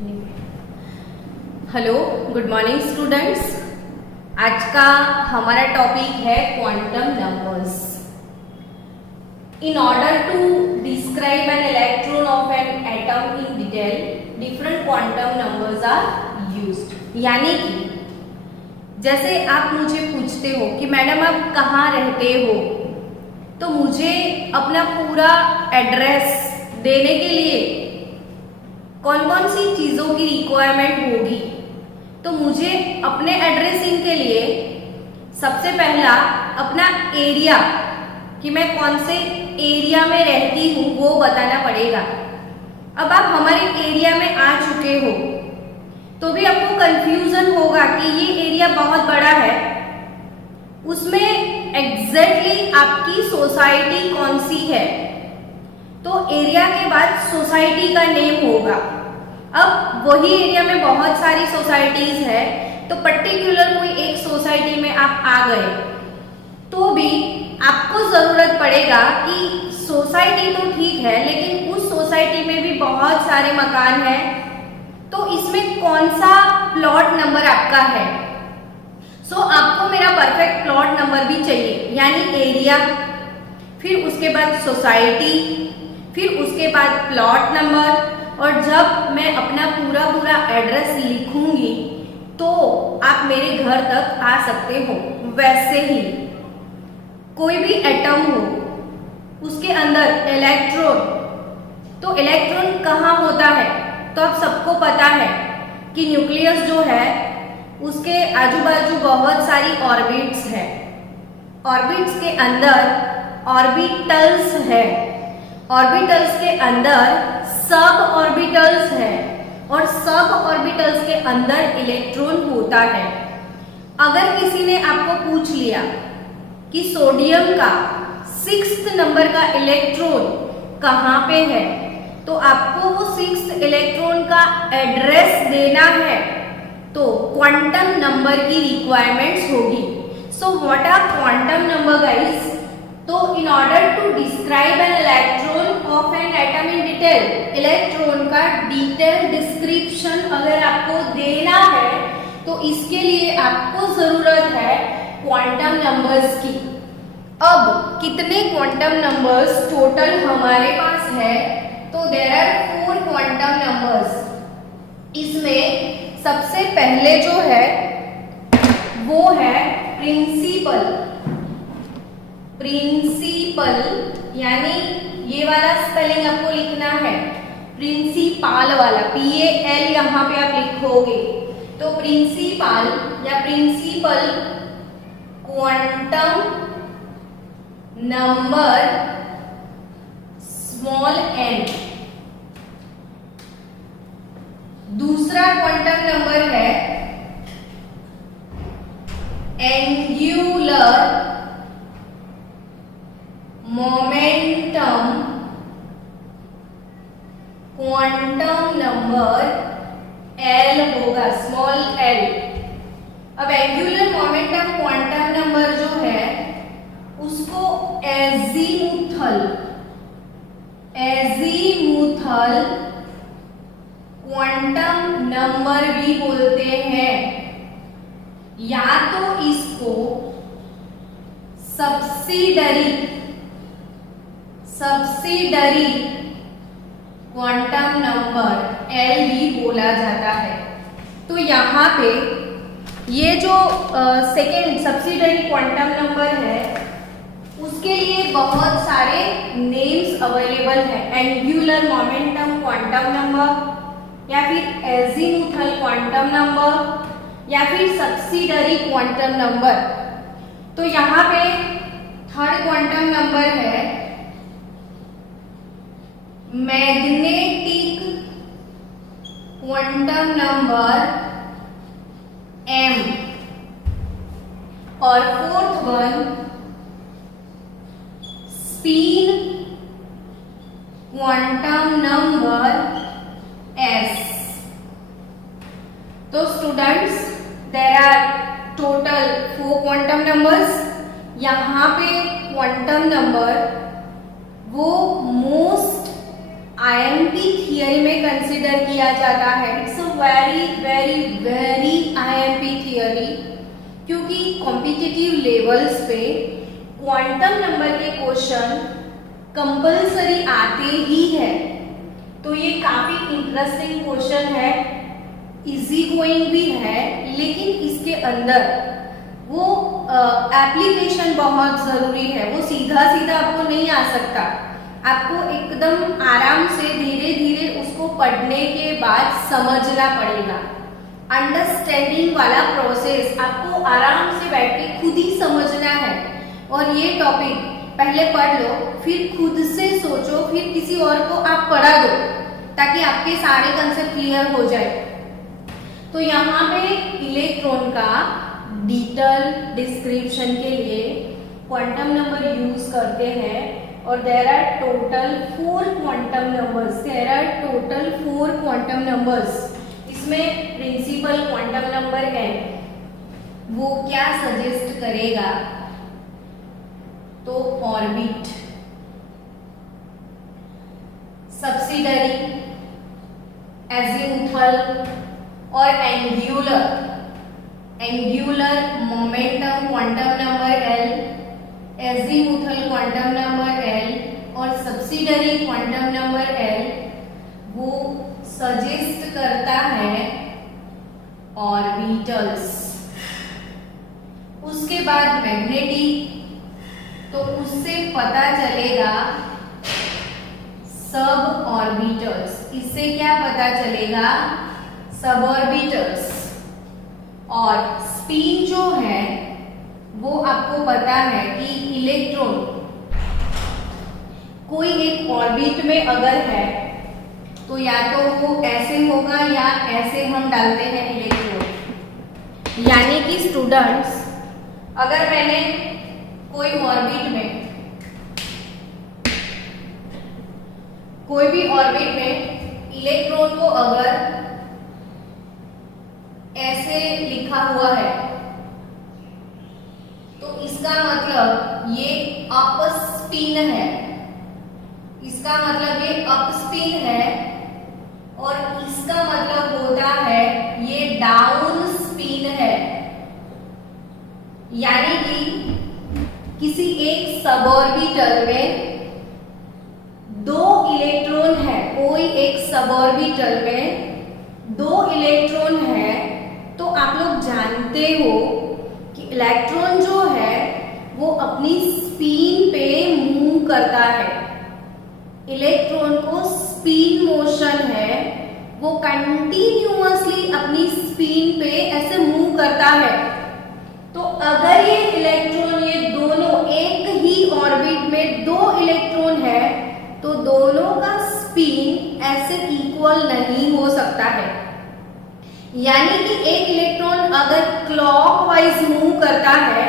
Hello, good morning students. आज का हमारा टॉपिक है quantum numbers. In order to describe an electron of an atom in detail, different quantum numbers are used. यानी कि जैसे आप मुझे पूछते हो कि मैडम आप कहाँ रहते हो, तो मुझे अपना पूरा एड्रेस देने के लिए कौन कौन सी चीजों की रिक्वायरमेंट होगी, तो मुझे अपने एड्रेसिंग के लिए सबसे पहला अपना एरिया, कि मैं कौन से एरिया में रहती हूँ, वो बताना पड़ेगा। अब आप हमारे एरिया में आ चुके हो तो भी आपको कंफ्यूजन होगा कि ये एरिया बहुत बड़ा है, उसमें एग्जैक्टली आपकी सोसाइटी कौन सी है। तो एरिया के बाद सोसाइटी का नेम होगा। अब वही एरिया में बहुत सारी सोसाइटीज है, तो पर्टिकुलर कोई एक सोसाइटी में आप आ गए तो भी आपको जरूरत पड़ेगा कि सोसाइटी तो ठीक है, लेकिन उस सोसाइटी में भी बहुत सारे मकान हैं, तो इसमें कौन सा प्लॉट नंबर आपका है। सो आपको मेरा परफेक्ट प्लॉट नंबर भी चाहिए, यानी एरिया, फिर उसके बाद सोसाइटी, फिर उसके बाद प्लॉट नंबर। और जब मैं अपना पूरा एड्रेस लिखूंगी तो आप मेरे घर तक आ सकते हो। वैसे ही कोई भी एटम हो, उसके अंदर इलेक्ट्रॉन, तो इलेक्ट्रॉन कहाँ होता है, तो आप सबको पता है कि न्यूक्लियस जो है उसके आजू बाजू बहुत सारी ऑर्बिट्स है। ऑर्बिट्स के अंदर ऑर्बिटल्स है, ऑर्बिटल्स के अंदर सब ऑर्बिटल्स है, और सब ऑर्बिटल्स के अंदर इलेक्ट्रॉन होता है। अगर किसी ने आपको पूछ लिया कि सोडियम का 6th नंबर का इलेक्ट्रॉन कहाँ पे है, तो आपको वो 6th इलेक्ट्रॉन का एड्रेस देना है, तो क्वांटम नंबर की रिक्वायरमेंट्स होगी। So what are quantum number guys? तो in order to describe an electron of an atom in detail, electron का डिटेल डिस्क्रिप्शन अगर आपको देना है तो इसके लिए आपको जरूरत है क्वांटम नंबर्स की। अब कितने क्वांटम नंबर्स टोटल हमारे पास है, तो देयर आर 4 क्वांटम नंबर्स। इसमें सबसे पहले जो है वो है प्रिंसिपल। प्रिंसिपल यानी ये वाला स्पेलिंग आपको लिखना है, प्रिंसिपाल वाला, PAL यहाँ पे आप लिखोगे। तो प्रिंसिपल या principal quantum number small n। दूसरा क्वांटम नंबर है angular momentum quantum number L होगा, स्मॉल l। अब एंगुलर मोमेंटम क्वांटम नंबर जो है उसको एजीमुथल क्वांटम नंबर भी बोलते हैं, या तो इसको सब्सिडरी क्वांटम नंबर L भी बोला जाता है। तो यहाँ पे ये जो सेकेंड सब्सिडरी क्वांटम नंबर है उसके लिए बहुत सारे नेम्स अवेलेबल है। एंगुलर मोमेंटम क्वांटम नंबर, या फिर एजीमुथल क्वांटम नंबर, या फिर सब्सिडरी क्वांटम नंबर। तो यहाँ पे थर्ड क्वांटम नंबर है मैग्नेटिक क्वांटम नंबर M, और fourth one spin quantum number S। तो students there are total 4 quantum numbers. यहाँ पे क्वांटम नंबर वो मोस्ट आईएमपी थियरी में कंसिडर किया जाता है। It's a very very very IMP theory, क्योंकि कॉम्पिटिटिव लेवल्स पे क्वांटम नंबर के क्वेश्चन कंपल्सरी आते ही है। तो ये काफी इंटरेस्टिंग क्वेश्चन है, इजी गोइंग भी है, लेकिन इसके अंदर वो एप्लीकेशन बहुत जरूरी है। वो सीधा सीधा आपको नहीं आ सकता, आपको एकदम आराम से धीरे धीरे उसको पढ़ने के बाद समझना पड़ेगा। अंडरस्टैंडिंग वाला प्रोसेस आपको आराम से बैठ के खुद ही समझना है। और ये टॉपिक पहले पढ़ लो, फिर खुद से सोचो, फिर किसी और को आप पढ़ा दो, ताकि आपके सारे कंसेप्ट क्लियर हो जाए। तो यहाँ पे इलेक्ट्रॉन का डिटेल डिस्क्रिप्शन के लिए क्वांटम नंबर यूज करते हैं, और there are total 4 quantum numbers. There are total 4 quantum numbers. इसमें प्रिंसिपल क्वांटम नंबर है, वो क्या सजेस्ट करेगा, तो ऑर्बिट, सब्सिडरी, एजीमुथल और angular momentum quantum number L, azimuthal quantum number L और सब्सिडरी क्वांटम नंबर L, वो सजेस्ट करता है ऑर्बिटल्स। उसके बाद मैग्नेटिक, तो उससे पता चलेगा सब ऑर्बिटल्स। इससे क्या पता चलेगा, सब ऑर्बिटल्स। और स्पिन जो है वो आपको पता है कि इलेक्ट्रॉन कोई एक ऑर्बिट में अगर है तो या तो वो ऐसे होगा या ऐसे हम डालते हैं इलेक्ट्रॉन। यानी कि स्टूडेंट्स, अगर मैंने कोई ऑर्बिट में, कोई भी ऑर्बिट में इलेक्ट्रॉन को अगर ऐसे लिखा हुआ है, तो इसका मतलब ये अप स्पिन है। इसका मतलब ये अप स्पिन है, और इसका मतलब होता है ये डाउन स्पिन है। यानी कि किसी एक सबऑर्बिटल में 2 इलेक्ट्रॉन है, कोई एक सबऑर्बिटल में 2 इलेक्ट्रॉन है, तो आप लोग जानते हो कि इलेक्ट्रॉन जो है वो अपनी स्पिन पे मूव करता है। इलेक्ट्रॉन को स्पिन मोशन है, वो कंटिन्यूअसली अपनी स्पिन पे ऐसे मूव करता है। तो अगर ये इलेक्ट्रॉन, ये दोनों एक ही ऑर्बिट में 2 इलेक्ट्रॉन है, तो दोनों का स्पिन ऐसे इक्वल नहीं हो सकता है। यानी कि एक इलेक्ट्रॉन अगर क्लॉकवाइज मूव करता है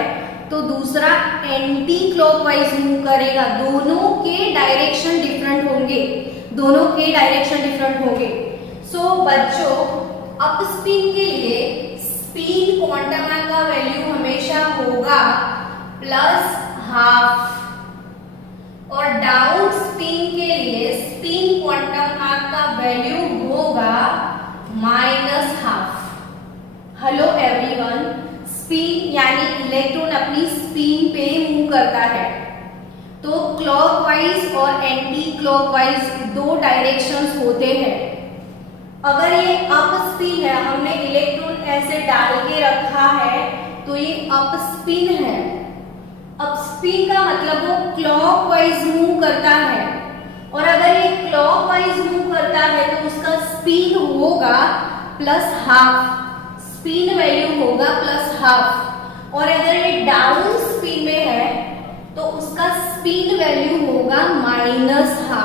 तो दूसरा एंटी क्लॉकवाइज मूव करेगा। दोनों के डायरेक्शन डिफरेंट होंगे। सो बच्चों, अप स्पिन के लिए स्पिन क्वांटम का वैल्यू हमेशा होगा +12, और डाउन स्पिन के लिए स्पिन क्वांटम का वैल्यू होगा -12। हेलो एवरीवन, स्पिन यानी इलेक्ट्रॉन अपनी स्पिन पे मूव करता है। तो क्लॉकवाइज और एंटी क्लॉकवाइज 2 डायरेक्शंस होते हैं। अगर ये अप स्पिन है, हमने इलेक्ट्रॉन ऐसे डाल के रखा है, तो ये अप स्पिन है। अप स्पिन का मतलब वो क्लॉकवाइज मूव करता है, और अगर ये क्लॉकवाइज मूव करता है तो उसका स्पिन होगा +12, स्पिन वैल्यू होगा +12। और अगर ये डाउन स्पिन में है तो उसका स्पिन वैल्यू होगा -12।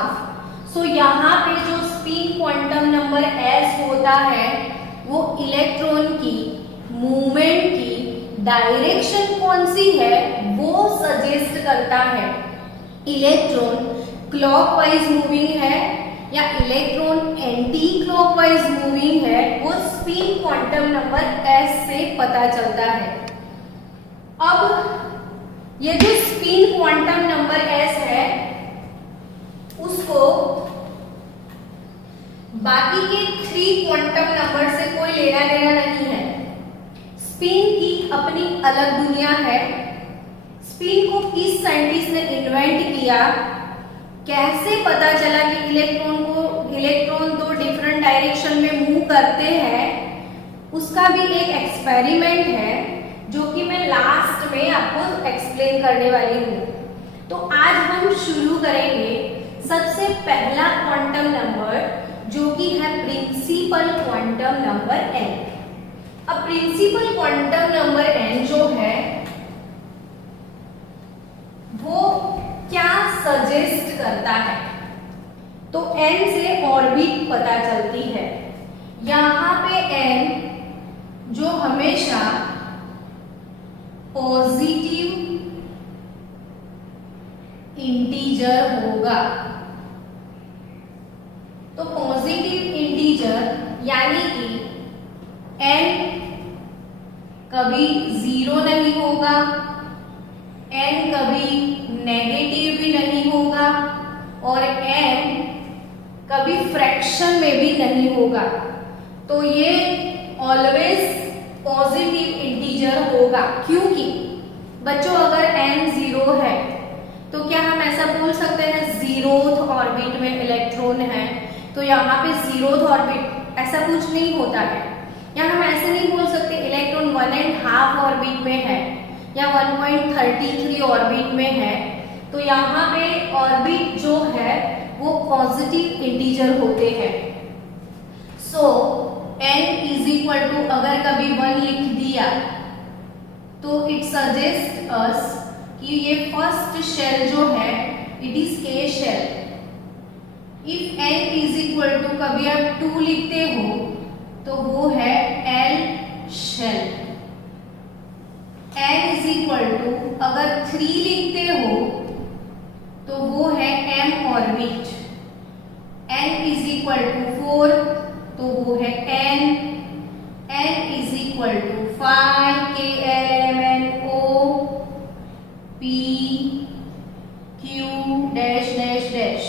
सो यहाँ पे जो स्पिन क्वांटम नंबर S होता है वो इलेक्ट्रॉन की मूवमेंट की डायरेक्शन कौन सी है वो सजेस्ट करता है। इलेक्ट्रॉन क्लॉकवाइज मूविंग है या इलेक्ट्रॉन एंटी क्लॉकवाइज मूविंग है, वो स्पिन क्वांटम नंबर S से पता चलता है। अब ये जो स्पिन क्वांटम नंबर S है उसको बाकी के 3 क्वांटम नंबर से कोई लेना देना नहीं है। स्पिन की अपनी अलग दुनिया है। स्पिन को किस साइंटिस्ट ने इन्वेंट किया, कैसे पता चला कि इलेक्ट्रॉन दो डिफरेंट डायरेक्शन में मूव करते हैं, उसका भी एक एक्सपेरिमेंट है जो कि मैं लास्ट में आपको एक्सप्लेन करने वाली हूँ। तो आज हम शुरू करेंगे सबसे पहला क्वांटम नंबर जो कि है प्रिंसिपल क्वांटम नंबर n। अब प्रिंसिपल क्वांटम नंबर n जो है वो क्या सजेस्ट करता है, तो n से ऑर्बिट पता चलती है। यहां पे n जो हमेशा पॉजिटिव इंटीजर होगा, तो पॉजिटिव इंटीजर यानी कि n कभी 0 नहीं होगा, n कभी नेगेटिव भी नहीं होगा और n कभी फ्रैक्शन में भी नहीं होगा। तो ये ऑलवेज पॉजिटिव इंटीजर होगा, क्योंकि बच्चों अगर n 0 है तो क्या हम ऐसा बोल सकते हैं 0th ऑर्बिट में इलेक्ट्रॉन है, तो यहाँ पे 0th ऑर्बिट, ऐसा कुछ नहीं होता है। या हम ऐसे नहीं बोल सकते इलेक्ट्रॉन 1.5 ऑर्बिट में है या 1.33 ऑर्बिट में है, तो यहाँ पे ऑर्बिट जो है वो पॉजिटिव इंटीजर होते हैं। सो n इज इक्वल टू, अगर कभी 1 लिख दिया तो इट सजेस्ट अस कि ये फर्स्ट शेल जो है it is k shell. If n is equal to कभी आप 2 लिखते हो तो वो है l shell. n is equal to अगर 3 लिखते हो तो वो है m orbit. n is equal to 4 तो वो है n। n is equal to 5 k l m n o p q dash dash dash,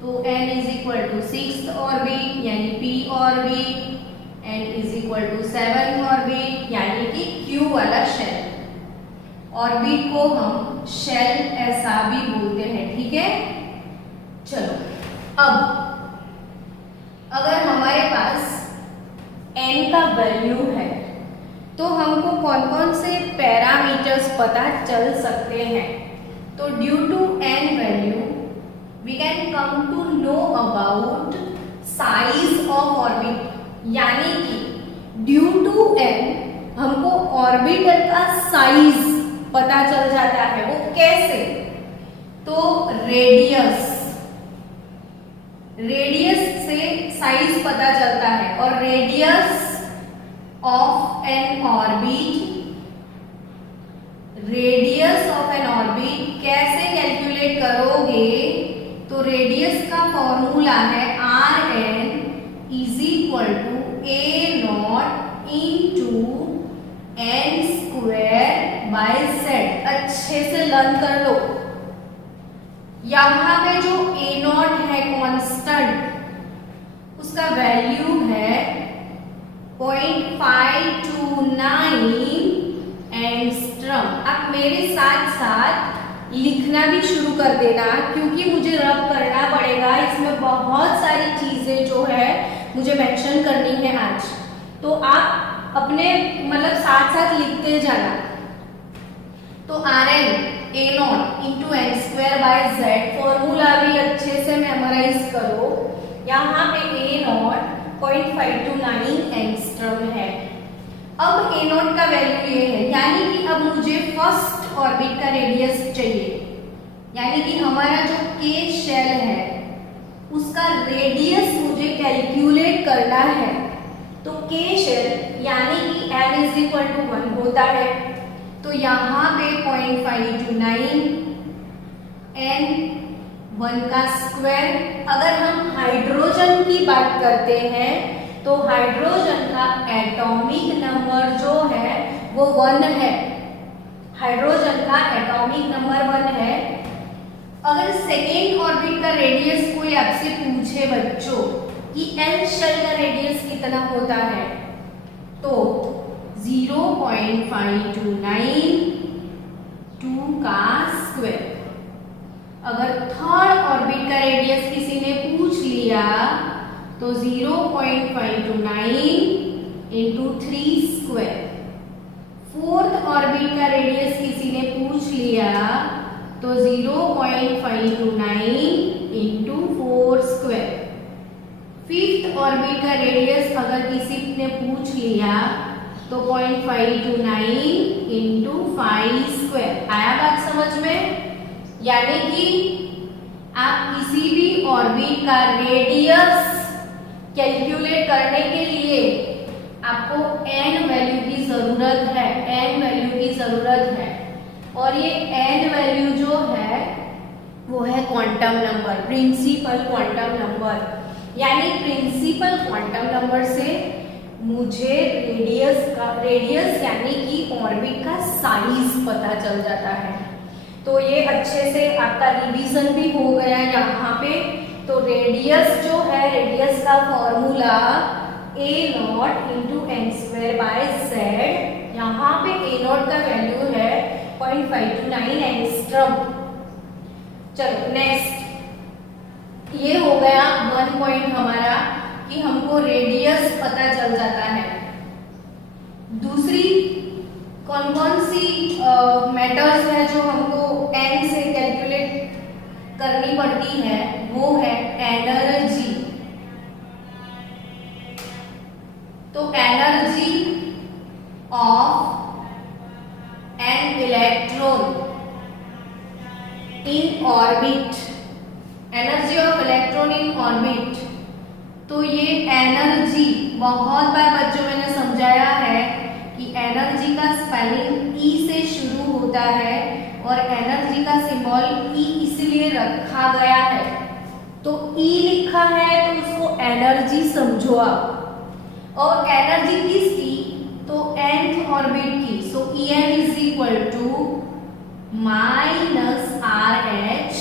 तो n is equal to 6th orbit यानी p orbit, n is equal to 7th orbit यानी कि q वाला shell. Orbit को हम shell ऐसा भी बोलते हैं, ठीक है। चलो अब अगर हमारे पास n का वैल्यू है तो हमको कौन कौन से पैरामीटर्स पता चल सकते हैं। तो due to n value we can come to know about size of orbit, यानी कि ड्यू टू n हमको ऑर्बिटल का साइज पता चल जाता है। वो कैसे, तो रेडियस से साइज पता चलता है। और रेडियस ऑफ एन ऑर्बिट कैसे कैलकुलेट करोगे, तो रेडियस का फॉर्मूला है Rn is equal to a not into n square by z। अच्छे से लर्न कर लो। यहाँ पे जो a नॉट है कांस्टेंट, उसका वैल्यू है 0.529 एंगस्ट्रम। आप मेरे साथ साथ लिखना भी शुरू कर देना, क्योंकि मुझे रब करना पड़ेगा। इसमें बहुत सारी चीजें जो है मुझे मेंशन करनी है आज, तो आप अपने मतलब साथ साथ लिखते जाना। तो Rn a not into n square by z, formula भी अच्छे से मेमोराइज करो। यहाँ पे a नॉट 0.529 एंगस्ट्रम है। अब a नॉट का वैल्यू ये है, यानी कि अब मुझे फर्स्ट ऑर्बिट का रेडियस चाहिए, यानी कि हमारा जो k शेल है उसका रेडियस मुझे कैलकुलेट करना है। तो k शेल यानी कि n इज इक्वल टू 1 होता है, तो यहाँ पे 0.529 n 1 का स्क्वायर। अगर हम हाइड्रोजन की बात करते हैं तो हाइड्रोजन का एटॉमिक नंबर जो है वो 1 है। हाइड्रोजन का एटॉमिक नंबर 1 है। अगर सेकेंड ऑर्बिट का रेडियस कोई आपसे पूछे बच्चों कि एल शेल का रेडियस कितना होता है, तो 0.529 2 का स्क्वायर। अगर थर्ड ऑर्बिट का रेडियस किसी ने पूछ लिया तो 0.529 इंटू 3 स्क्वायर। फोर्थ ऑर्बिट का रेडियस किसी ने पूछ लिया तो 0.529 इंटू 4 स्क्वायर। फिफ्थ ऑर्बिट का रेडियस अगर किसी ने पूछ लिया तो 0.529 इंटू 5 स्क्वायर। आया बात समझ में? यानी कि आप किसी भी ऑर्बिट का रेडियस कैलकुलेट करने के लिए आपको n वैल्यू की जरूरत है, n वैल्यू की जरूरत है। और ये n वैल्यू जो है वो है quantum number, principal quantum number. यानी प्रिंसिपल क्वांटम नंबर से मुझे रेडियस यानी कि ऑर्बिट का साइज पता चल जाता है। तो ये अच्छे से आपका रिवीजन भी हो गया यहाँ पे। तो रेडियस जो है, रेडियस का formula a not into n square by z. यहाँ पे a नॉट का वैल्यू है 0.529 एंगस्ट्रॉम। चलो नेक्स्ट, ये हो गया 1 पॉइंट हमारा कि हमको रेडियस पता चल जाता है। दूसरी कौन कौन सी मैटर्स है जो हमको n से कैलकुलेट करनी पड़ती है, वो है एनर्जी। तो energy of an electron in orbit, energy of electron in orbit. तो ये एनर्जी बहुत बार बच्चों मैंने समझाया है कि एनर्जी का स्पेलिंग ई से शुरू होता है और एनर्जी का सिंबल ई इसलिए रखा गया है। तो ई लिखा है तो उसको एनर्जी समझो आप। और एनर्जी किसकी, तो nth ऑर्बिट की। So En is equal to minus RH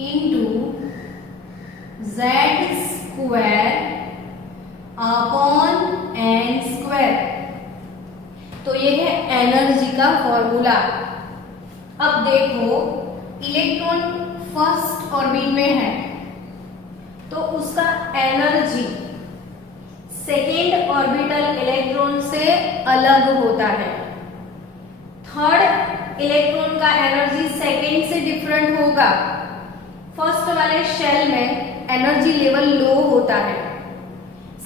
into z square upon n square. तो ये है एनर्जी का फॉर्मूला। अब देखो, इलेक्ट्रॉन फर्स्ट ऑर्बिट में है तो उसका एनर्जी सेकेंड ऑर्बिटल इलेक्ट्रॉन से अलग होता है। थर्ड इलेक्ट्रॉन का एनर्जी सेकेंड से डिफरेंट होगा। फर्स्ट वाले शेल में एनर्जी लेवल लो होता है,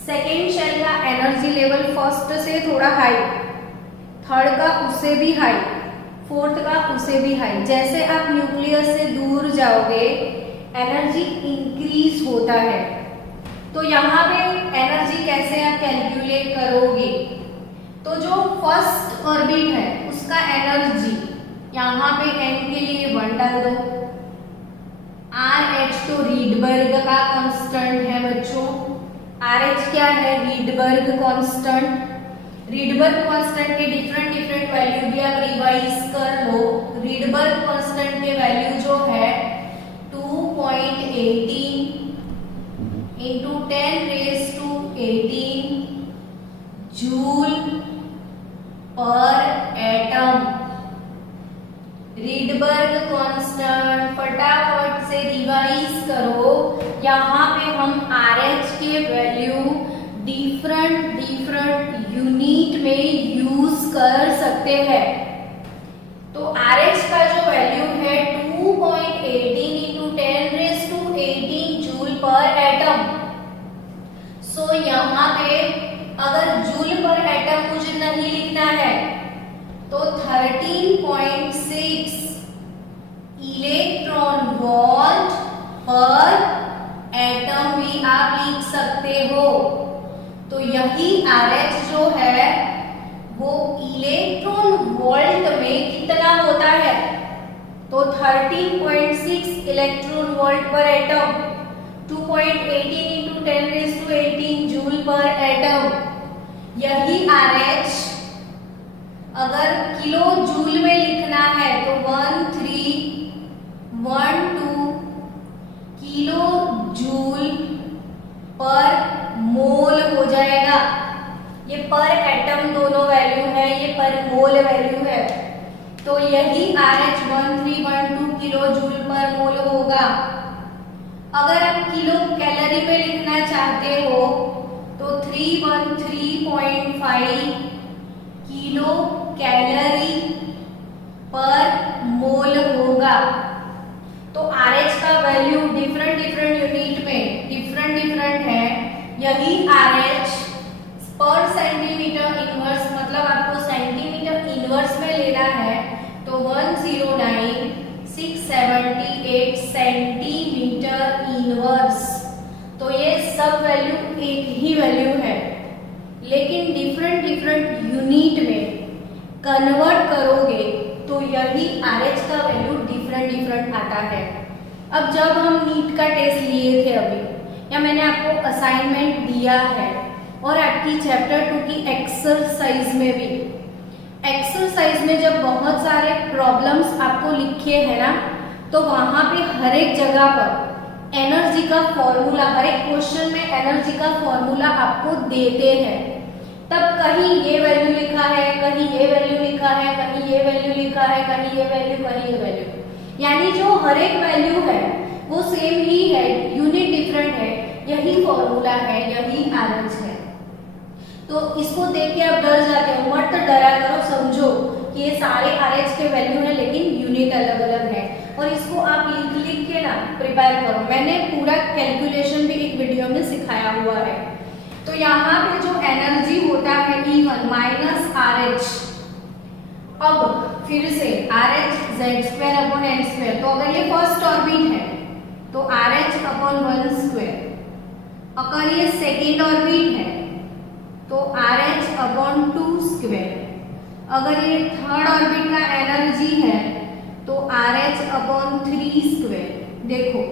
सेकेंड शेल का एनर्जी लेवल फर्स्ट से थोड़ा हाई, थर्ड का उससे भी हाई, फोर्थ का उससे भी हाई। जैसे आप न्यूक्लियस से दूर जाओगे एनर्जी इंक्रीज होता है। तो यहाँ पे एनर्जी कैसे आप कैलकुलेट करोगे, तो जो फर्स्ट ऑर्बिट है उसका एनर्जी यहाँ पे n के लिए 1 डाल दो। RH तो रीडबर्ग का कांस्टेंट है बच्चों। RH क्या है, रीडबर्ग कांस्टेंट। रीडबर्ग कांस्टेंट के डिफरेंट वैल्यू भी आप रिवाइज कर लो। रीडबर्ग कांस्टेंट के वैल्यू जो है 2.18 into 10⁻18 joule per atom. Rydberg constant फटाफट से रिवाइज करो। यहाँ पे हम RH के वैल्यू डिफरेंट यूनिट में यूज कर सकते हैं। तो RH का जो वैल्यू है 2.18 इंटू 10⁻18 जूल पर एटम। सो यहाँ पे अगर जूल पर एटम मुझे नहीं लिखना है तो 13.6 इलेक्ट्रॉन वोल्ट पर एटम भी आप लिख सकते हो। तो यही RH जो है वो इलेक्ट्रॉन वोल्ट में कितना होता है, तो 13.6 इलेक्ट्रॉन वोल्ट पर atom, 2.18 into 10⁻18 joule per atom. यही RH अगर किलो जूल में लिखना है तो 1312 किलो जूल पर मोल हो जाएगा। ये पर एटम दोनों वैल्यू है, ये पर मोल वैल्यू है, तो यही RH1312 किलो जूल पर मोल होगा। अगर आप किलो कैलोरी में लिखना चाहते हो तो 313.5 किलो कैलोरी पर मोल होगा। तो RH का वैल्यू डिफरेंट यूनिट में डिफरेंट है। यही RH पर सेंटीमीटर इनवर्स, मतलब आपको सेंटीमीटर इनवर्स में लेना है तो 109,678 सेंटीमीटर इनवर्स। तो ये सब वैल्यू एक ही वैल्यू है, लेकिन डिफरेंट यूनिट में कन्वर्ट करोगे तो यही RH का वैल्यू डिफरेंट आता है। अब जब हम नीट का टेस्ट लिए थे अभी, या मैंने आपको असाइनमेंट दिया है, और आपकी चैप्टर 2 की एक्सरसाइज में भी, एक्सरसाइज में जब बहुत सारे प्रॉब्लम्स आपको लिखे हैं ना, तो वहां पे हर एक जगह पर एनर्जी का फॉर्मूला, हर एक क्वेश्चन में एनर्जी का फॉर्मूला आपको देते हैं। तब कहीं ये वैल्यू लिखा है, कहीं ये वैल्यू लिखा है, कहीं ये वैल्यू लिखा है, कहीं ये वैल्यू, कहीं ये वैल्यू, यानी जो हर एक वैल्यू है वो सेम ही है, यूनिट डिफरेंट है, यही फॉर्मूला है, यही RH है। तो इसको देख के आप डर जाते हो, मत डरा करो, समझो कि ये सारे RH के वैल्यू है लेकिन यूनिट अलग अलग है, और इसको आप लिख के ना प्रिपेयर करो। मैंने पूरा कैलकुलेशन भी एक वीडियो में सिखाया हुआ है। तो यहाँ पे जो एनर्जी होता है E1 माइनस RH, अब फिर से RH Z2/n², तो अगर ये फर्स्ट ऑर्बिट है तो RH/1², अगर ये सेकेंड ऑर्बिट है तो RH/2², अगर ये थर्ड ऑर्बिट का एनर्जी है तो RH/3²। देखो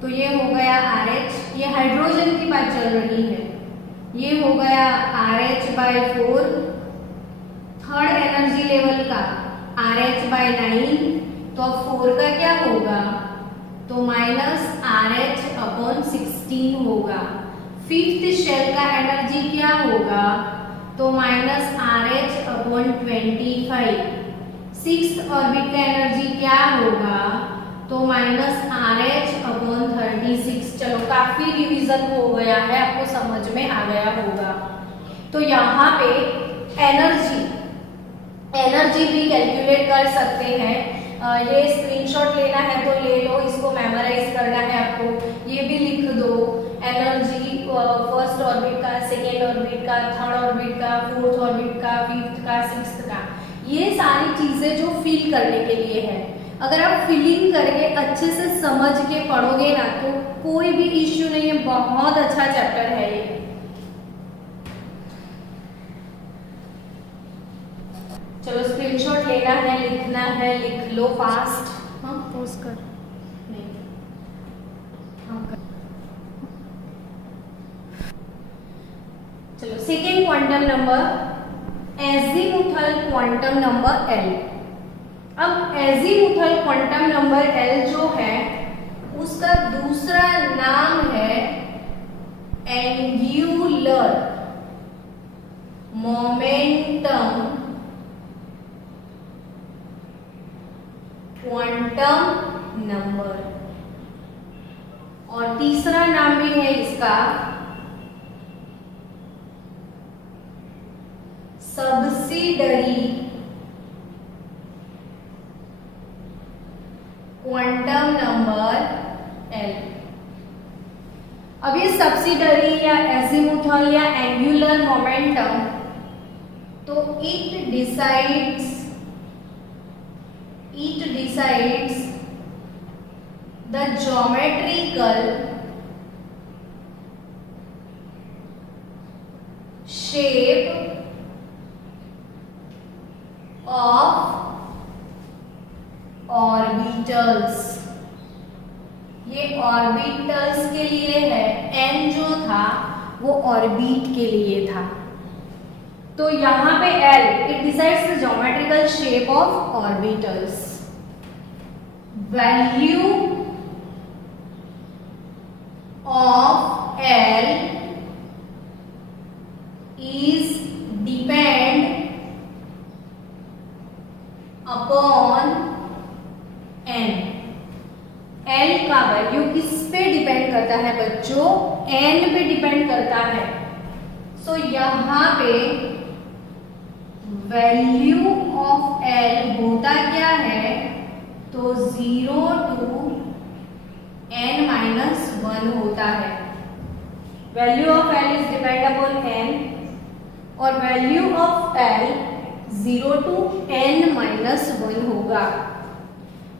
तो ये हो गया RH, ये हाइड्रोजन की बात चल रही है, ये हो गया RH/4, थर्ड एनर्जी लेवल का RH/9, तो अब 4 का क्या होगा, तो माइनस RH/16 होगा। फिफ्थ शेल का एनर्जी क्या होगा, तो माइनस RH/25। सिक्स्थ ऑर्बिट का एनर्जी क्या होगा, तो माइनस RH/36। चलो काफी रिवीजन हो गया है, आपको समझ में आ गया होगा। तो यहाँ पे एनर्जी भी कैलकुलेट कर सकते हैं। ये स्क्रीनशॉट लेना है तो ले लो, इसको मेमोराइज करना है आपको, ये भी लिख दो। एनर्जी फर्स्ट ऑर्बिट का, सेकेंड ऑर्बिट का, थर्ड ऑर्बिट का, फोर्थ ऑर्बिट का, फिफ्थ का, सिक्स्थ का, ये सारी चीजें जो फिल करने के लिए है। अगर आप फिलिंग करके अच्छे से समझ के पढ़ोगे ना तो कोई भी इश्यू नहीं है, बहुत अच्छा चैप्टर है ये। चलो स्क्रीनशॉट लेना है, लिखना है, लिख लो फास्ट। हाँ पोज कर, नहीं हाँ कर। चलो second quantum number, azimuthal quantum number L। अब एजीमुथल क्वांटम नंबर L जो है उसका दूसरा नाम है एंगुलर मोमेंटम क्वांटम नंबर, और तीसरा नाम भी है इसका सब्सिडरी क्वांटम नंबर L। अब ये सब्सिडरी या एजीमुथल या एंगुलर मोमेंटम, तो it decides the geometrical shape of orbitals। ये ऑर्बिटल्स के लिए है, n जो था वो ऑर्बिट के लिए था। तो यहाँ पे L, it decides the geometrical shape of orbitals. Value of L is depend upon n। L का वैल्यू किस पे डिपेंड करता है बच्चों? n पे डिपेंड करता है। सो यहाँ पे वैल्यू ऑफ L होता क्या है? तो 0 to n-1 होता है। Value of L is depend upon n और value of L 0 to n-1 होगा।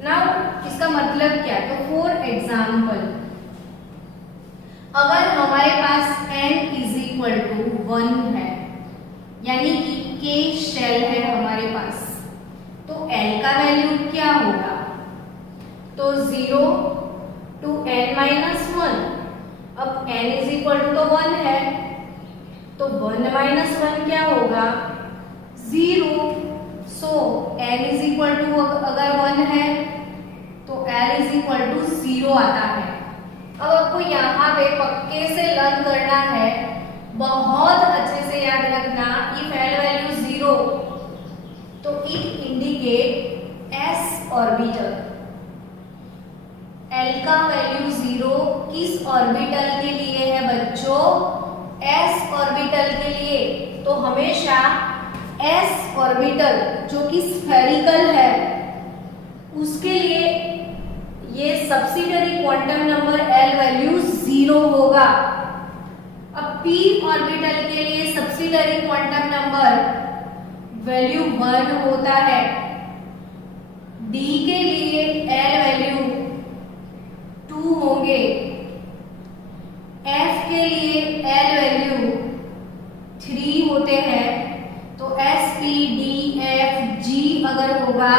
नाउ इसका मतलब क्या है? तो फॉर एग्जाम्पल अगर हमारे पास n इज इक्वल टू 1 है, यानी कि k शेल है हमारे पास, तो L का वैल्यू क्या होगा? तो 0 to n-1। अब n इज इक्वल टू तो 1 है, तो 1-1 क्या होगा? 0। सो n इज इक्वल टू अगर 1 है तो L इज इक्वल टू 0 आता है। अब आपको यहाँ पे पक्के से लर्न करना है, बहुत अच्छे से याद रखना। इफ L वैल्यू 0 तो it indicate s orbital. L का वैल्यू 0 किस ऑर्बिटल के लिए है बच्चों? s ऑर्बिटल के लिए। तो हमेशा s ऑर्बिटल जो कि स्फेरिकल है उसके लिए ये subsidiary quantum number L value 0 होगा। अब p ऑर्बिटल के लिए सब्सिडरी क्वांटम नंबर वैल्यू 1 होता है। d के लिए L वैल्यू 2 होंगे। f के लिए L वैल्यू 3 होते हैं। तो s p d f g अगर होगा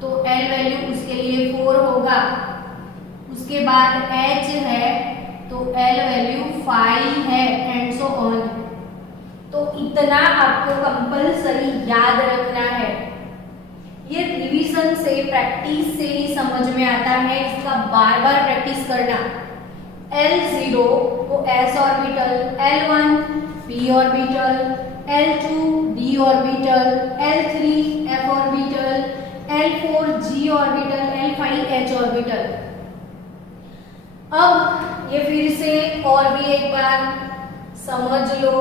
तो L वैल्यू उसके लिए 4 होगा। उसके बाद h है तो L वैल्यू 5 है एंड सो ऑन। तो इतना आपको कंपल्सरी याद रखना है। ये रिवीजन से, प्रैक्टिस से ही समझ में आता है, इसका बार बार प्रैक्टिस करना। L0 को s orbital, L1 p orbital, L2 d orbital, L3 f orbital, L4 g orbital, L5 h orbital. अब ये फिर से और भी एक बार समझ लो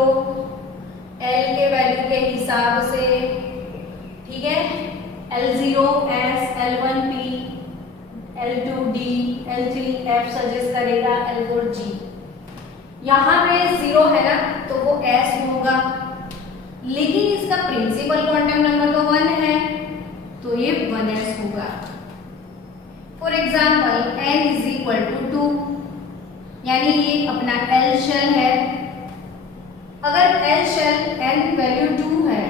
L के वैल्यू के हिसाब से, ठीक है? L0 s, L1 p, L2 d, L3 f suggest करेगा, L4 g। यहाँ पे 0 है ना तो वो s होगा, लेकिन इसका प्रिंसिपल क्वांटम नंबर तो 1 है तो ये 1s होगा। For example n is equal to 2, यानी ये अपना L शेल है। अगर L शेल n वैल्यू 2 है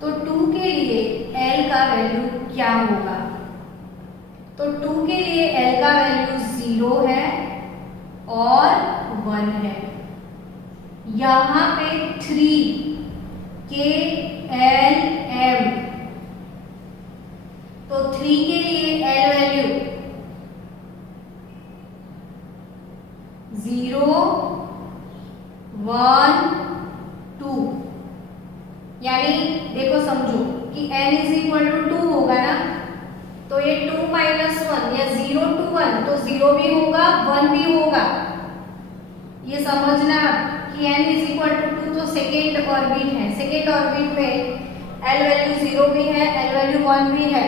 तो 2 के लिए L का वैल्यू क्या होगा? तो 2 के लिए L का वैल्यू 0 है और 1 है। यहाँ पे 3 K L M, तो 3 के लिए L वैल्यू 0 1 2, यानी देखो समझो कि n इज इक्वल टू 2 होगा ना, तो ये 2 माइनस 1 या 0 to 1 तो 0 भी होगा 1 भी होगा। ये समझना कि n इज इक्वल टू 2 तो सेकेंड ऑर्बिट है। सेकेंड ऑर्बिट में L वैल्यू 0 भी है, L वैल्यू 1 भी है।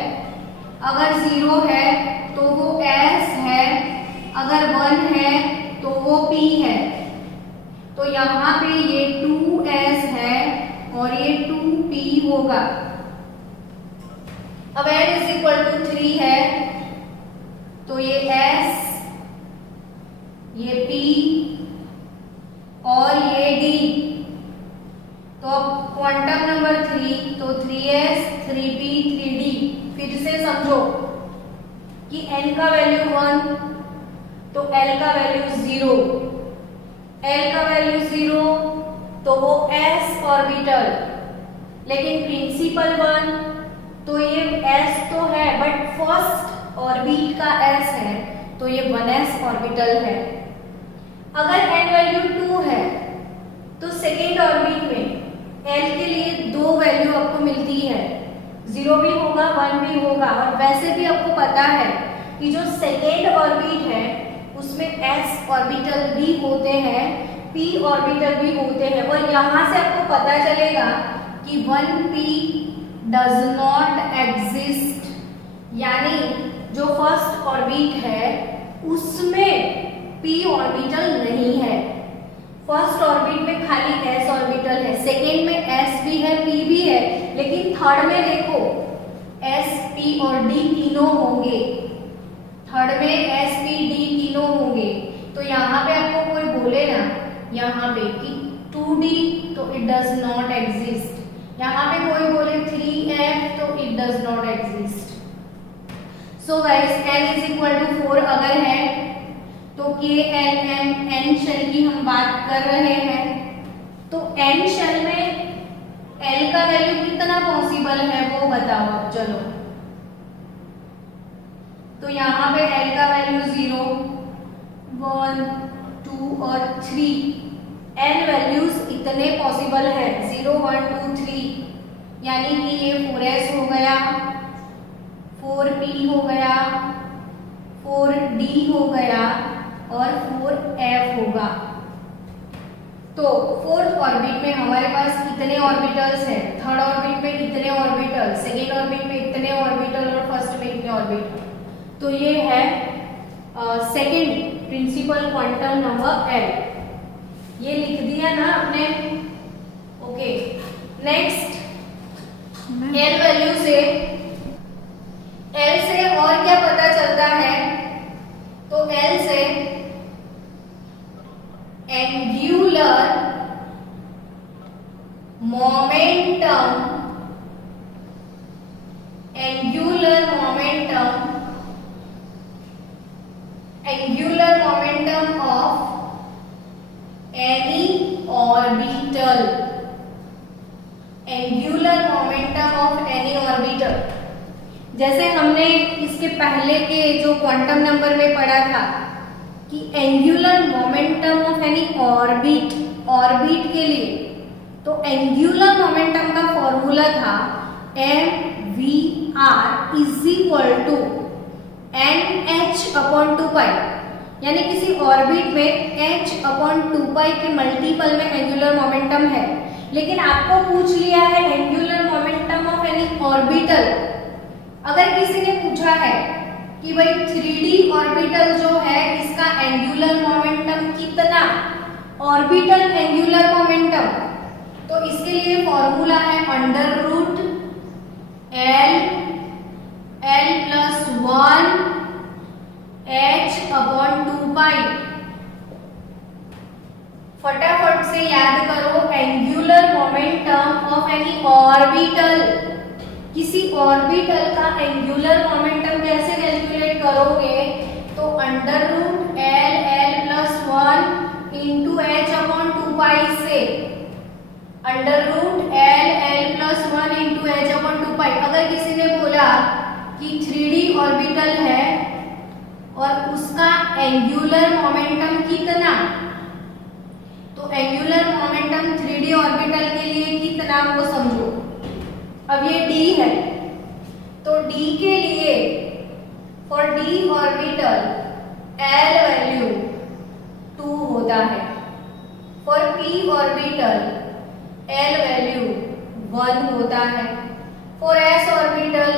अगर 0 है तो वो s है, अगर 1 है तो वो p है। तो यहाँ पे ये 2s है और ये 2p होगा। अब n इज इक्वल टू 3 है तो ये s, ये p और ये d। तो अब क्वांटम नंबर 3 तो 3s 3p 3d। फिर से समझो कि n का वैल्यू 1 तो L का वैल्यू 0, L का वैल्यू 0 तो वो s ऑर्बिटल, लेकिन प्रिंसिपल 1 तो ये s तो है बट फर्स्ट ऑर्बिट का s है तो ये 1s ऑर्बिटल है। अगर n वैल्यू 2 है तो सेकेंड ऑर्बिट में l के लिए 2 वैल्यू आपको मिलती है, 0 भी होगा 1 भी होगा। और वैसे भी आपको पता है कि जो सेकेंड ऑर्बिट है उसमें s ऑर्बिटल भी होते हैं, p ऑर्बिटल भी होते हैं। और यहाँ से आपको पता चलेगा कि 1p डज नॉट एग्जिस्ट, यानी जो फर्स्ट ऑर्बिट है उसमें p ऑर्बिटल नहीं है। फर्स्ट ऑर्बिट में खाली s ऑर्बिटल है, सेकेंड में s भी है p भी है, लेकिन थर्ड में देखो s p और d तीनों होंगे, थर्ड में s p d तीनों होंगे। तो यहाँ पे आपको कोई बोले ना यहाँ पे कि 2d तो इट डज नॉट एग्जिस्ट, यहाँ पे कोई बोले 3f तो it does not exist. So guys n is equal to 4 अगर है तो k l m n shell की हम बात कर रहे हैं, तो n शेल में l का वैल्यू कितना पॉसिबल है वो बताओ अब। चलो तो यहाँ पे l का वैल्यू 0 1 2 और 3, n वैल्यूज इतने पॉसिबल है 0 1 2 3, यानी कि ये 4s हो गया, 4p हो गया, 4d हो गया और 4f होगा। तो फोर्थ ऑर्बिट में हमारे पास कितने ऑर्बिटल्स हैं? थर्ड ऑर्बिट में इतने ऑर्बिटल, सेकेंड ऑर्बिट में इतने ऑर्बिटल और फर्स्ट में इतने ऑर्बिटल। तो ये है second principal quantum number L, ये लिख दिया ना आपने। ओके, नेक्स्ट L वैल्यू से L से और क्या पता चलता है? तो L से angular momentum, angular momentum, angular momentum of any orbital, angular momentum of any orbital. जैसे हमने इसके पहले के जो क्वांटम नंबर में पढ़ा था कि angular momentum of any orbit, orbit के लिए तो एंगुलर मोमेंटम का फॉर्मूला था mvr is equal to nh/2π, यानी किसी ऑर्बिट में h/2π के मल्टीपल में एंगुलर मोमेंटम है। लेकिन आपको पूछ लिया है angular momentum of any orbital. अगर किसी ने पूछा है कि भाई 3D ऑर्बिटल जो है इसका एंगुलर मोमेंटम कितना, ऑर्बिटल एंगुलर मोमेंटम, तो इसके लिए फॉर्मूला है under root l plus 1 h/2π। फटाफट से याद करो angular momentum of any orbital, किसी ऑर्बिटल का एंगुलर मोमेंटम कैसे कैलकुलेट करोगे? तो under root l plus 1 into h/2π से, under root l plus 1 into h/2π। अगर किसी ने बोला कि 3D ऑर्बिटल है और उसका एंगुलर मोमेंटम कितना, तो एंगुलर मोमेंटम 3D ऑर्बिटल के लिए कितना वो समझो। अब ये d है तो d के लिए for d orbital l value 2 होता है, for p orbital l value 1 होता है, for s orbital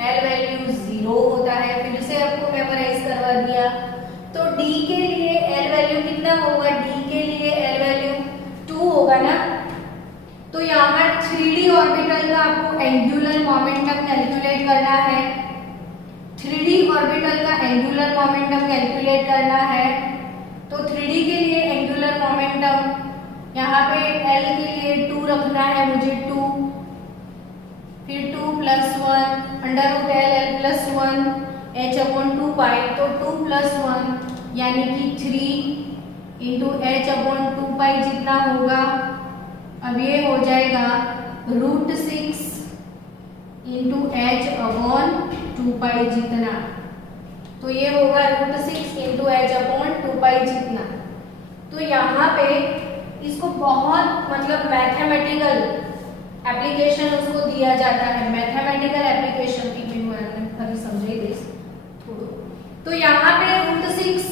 l value 0 होता है। फिर से आपको मेमोराइज करवा दिया। तो d के लिए l वैल्यू कितना होगा? d के लिए l वैल्यू 2 होगा ना। तो यहाँ 3D ऑर्बिटल का आपको एंगुलर मोमेंटम कैलकुलेट करना है, 3D ऑर्बिटल का एंगुलर मोमेंटम कैलकुलेट करना है। तो 3D के लिए एंगुलर मोमेंटम यहाँ पे L के लिए 2 रखना है मुझे, 2, फिर 2 plus 1 under root l plus 1 h/2π, तो 2 प्लस 1 यानी कि 3 इंटू h/2π जितना होगा। अब ये हो जाएगा √6 इंटू h/2π जितना, तो ये होगा √6 इंटू h/2π जितना। तो यहाँ पे इसको बहुत मतलब मैथमेटिकल एप्लीकेशन उसको दिया जाता है, मैथमेटिकल एप्लीकेशन की भी मैंने कभी समझे दिस थोड़ा। तो यहाँ पे √6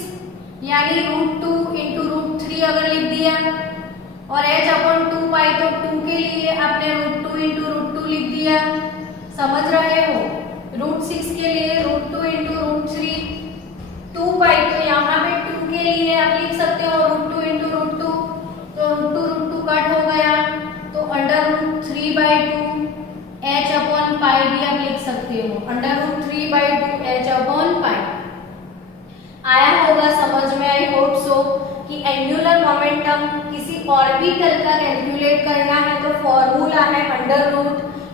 यानी √2 इंटू √3 अगर लिख दिया और h/2 तो 2 के लिए आपने √2 इंटू √2 लिख दिया, समझ रहे हो। √6 के लिए √2 इंटू √3 2 तो यहाँ पे 2 के लिए आप लिख सकते हो √2 इंटू √2, तो √2 कट हो गया तो √3/2 h/π भी आप लिख सकते हो, √3/2 h/π। आया होगा समझ में, आई होप सो कि एंगुलर मोमेंटम किसी ऑर्बिटल का कैलकुलेट करना है तो फॉर्मूला है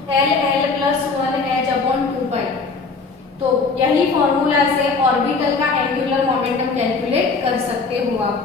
√LL+1 h/2π। तो यही फॉर्मूला से ऑर्बिटल का एंगुलर मोमेंटम कैलकुलेट कर सकते हो आप।